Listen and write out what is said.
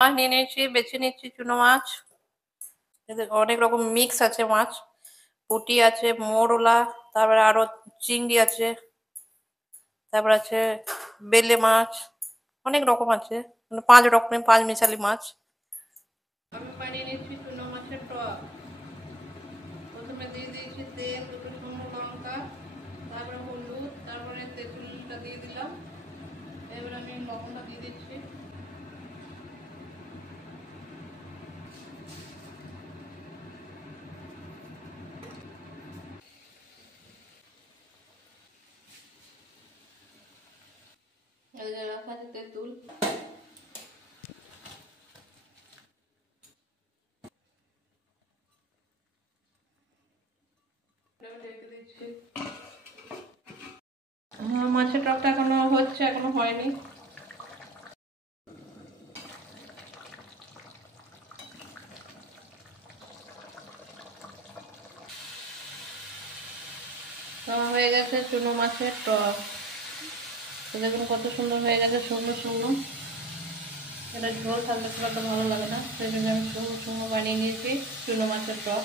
মাছ নিয়ে নিয়েছি, বেছে নিচ্ছি চুনো মাছ। এতে অনেক রকম মিক্স আছে মাছ, পুঁটি আছে, মোরলা, তারপরে আরো চিংড়ি আছে, তারপর আছে বেলে মাছ, অনেক রকম আছে, মানে 5 রকমের 5 মিশালি মাছ। আমি বানিয়ে নিচ্ছি চুনো মাছের টক। প্রথমে দিয়ে দিয়েছি তেল, 2টো শুকনো লঙ্কা, তারপরে হলুদ, তারপরে তেঁতুলটা দিয়ে দিলাম। এবার আমি লবণটা দিয়ে দিচ্ছি। রাখা আছে তেঁতুল। মাছের টকটা এখনো হচ্ছে, এখনো হয়নি। হয়ে গেছে চুনো মাছের টক। তো দেখুন কত সুন্দর হয়ে গেছে, শুকনো শুকনো। এটা ঝোল থাকলে খুব একটা ভালো লাগে না, সেই জন্য আমি শুকনো শুকনো বানিয়ে নিয়েছি চুনো মাছের টক।